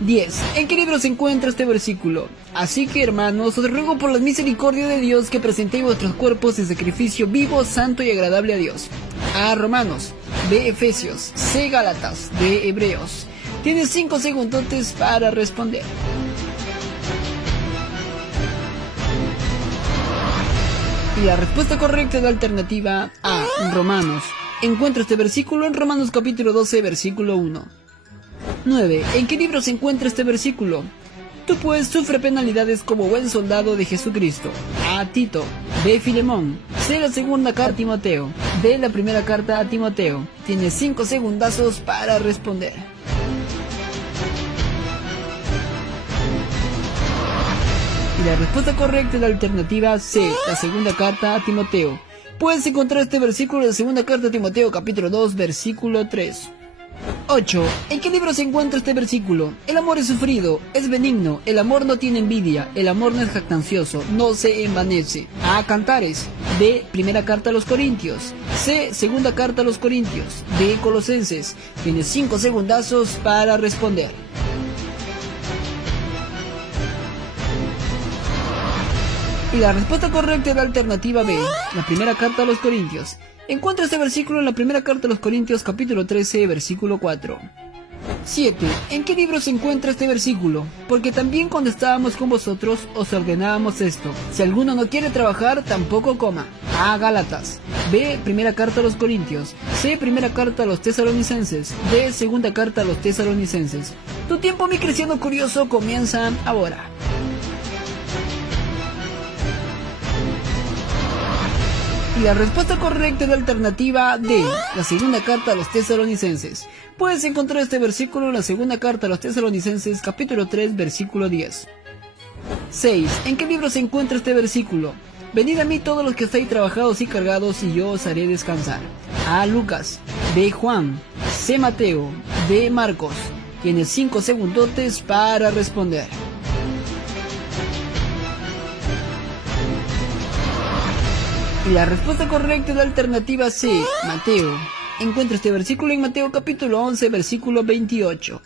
10. ¿En qué libro se encuentra este versículo? Así que, hermanos, os ruego por la misericordia de Dios que presentéis vuestros cuerpos en sacrificio vivo, santo y agradable a Dios. A. Romanos. B. Efesios. C. Gálatas. D. Hebreos. Tienes 5 segundotes para responder. Y la respuesta correcta es la alternativa A. Romanos. Encuentra este versículo en Romanos capítulo 12, versículo 1. 9. ¿En qué libro se encuentra este versículo? Tú pues sufre penalidades como buen soldado de Jesucristo. A. Tito. B. Filemón. C. La segunda carta a Timoteo. D. La primera carta a Timoteo. Tienes 5 segundazos para responder. Y la respuesta correcta es la alternativa C. La segunda carta a Timoteo. Puedes encontrar este versículo en la segunda carta a Timoteo capítulo 2, versículo 3. 8. ¿En qué libro se encuentra este versículo? El amor es sufrido, es benigno, el amor no tiene envidia, el amor no es jactancioso, no se envanece. A. Cantares. B. Primera carta a los Corintios. C. Segunda carta a los Corintios. D. Colosenses. Tienes 5 segundazos para responder. Y la respuesta correcta es la alternativa B. La primera carta a los Corintios. Encuentra este versículo en la primera carta a los Corintios capítulo 13, versículo 4. 7. ¿En qué libro se encuentra este versículo? Porque también cuando estábamos con vosotros os ordenábamos esto: si alguno no quiere trabajar, tampoco coma. A. Gálatas. B. Primera carta a los Corintios. C. Primera carta a los Tesalonicenses. D. Segunda carta a los Tesalonicenses. Tu tiempo, mi cristiano curioso, comienza ahora. Y la respuesta correcta es la alternativa D. La segunda carta a los Tesalonicenses. Puedes encontrar este versículo en la segunda carta a los Tesalonicenses capítulo 3, versículo 10. 6. ¿En qué libro se encuentra este versículo? Venid a mí todos los que estáis trabajados y cargados, y yo os haré descansar. A. Lucas. B. Juan. C. Mateo. D. Marcos. Tienes 5 segundotes para responder. Y la respuesta correcta es la alternativa C. Mateo. Encuentra este versículo en Mateo capítulo 11, versículo 28.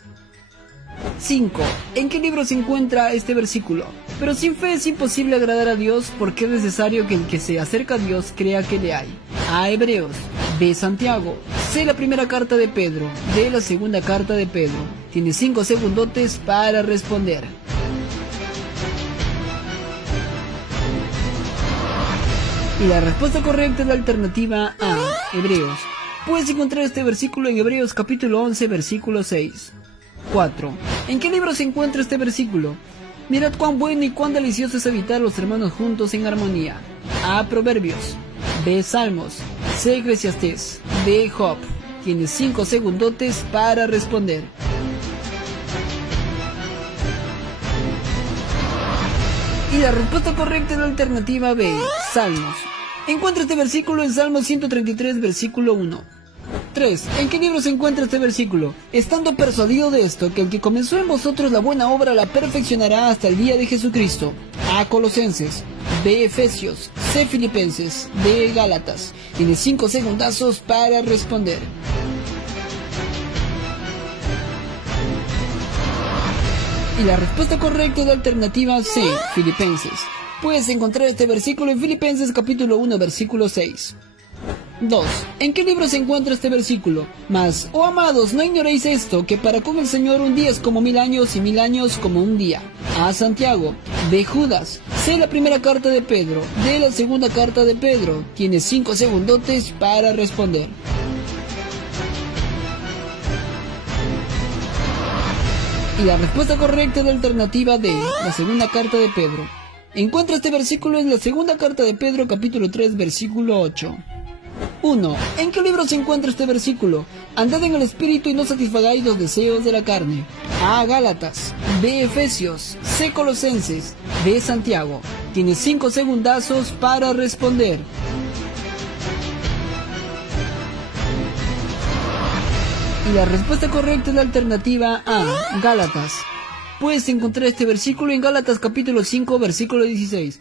5. ¿En qué libro se encuentra este versículo? Pero sin fe es imposible agradar a Dios, porque es necesario que el que se acerca a Dios crea que le hay. A. Hebreos. B. Santiago. C. La primera carta de Pedro. D. La segunda carta de Pedro. Tienes 5 segundotes para responder. Y la respuesta correcta es la alternativa A. Hebreos. Puedes encontrar este versículo en Hebreos capítulo 11, versículo 6. 4. ¿En qué libro se encuentra este versículo? Mirad cuán bueno y cuán delicioso es habitar los hermanos juntos en armonía. A. Proverbios. B. Salmos. C. Eclesiastés. D. Job. Tienes 5 segundotes para responder. Y la respuesta correcta es la alternativa B. Salmos. Encuentra este versículo en Salmos 133, versículo 1. 3. ¿En qué libro se encuentra este versículo? Estando persuadido de esto, que el que comenzó en vosotros la buena obra la perfeccionará hasta el día de Jesucristo. A. Colosenses. B. Efesios. C. Filipenses. D. Gálatas. Tienes 5 segundazos para responder. Y la respuesta correcta es la alternativa C. Filipenses. Puedes encontrar este versículo en Filipenses capítulo 1, versículo 6. 2. ¿En qué libro se encuentra este versículo? Mas, oh amados, no ignoréis esto, que para con el Señor un día es como 1000 años y 1000 años como un día. A. Santiago. B. Judas. C. La primera carta de Pedro. D. La segunda carta de Pedro. Tienes 5 segundotes para responder. Y la respuesta correcta es la alternativa D. La segunda carta de Pedro. Encuentra este versículo en la segunda carta de Pedro capítulo 3, versículo 8. 1. ¿En qué libro se encuentra este versículo? Andad en el Espíritu y no satisfagáis los deseos de la carne. A. Gálatas. B. Efesios. C. Colosenses. D. Santiago. Tienes 5 segundazos para responder. Y la respuesta correcta es la alternativa A. Gálatas. Puedes encontrar este versículo en Gálatas capítulo 5, versículo 16.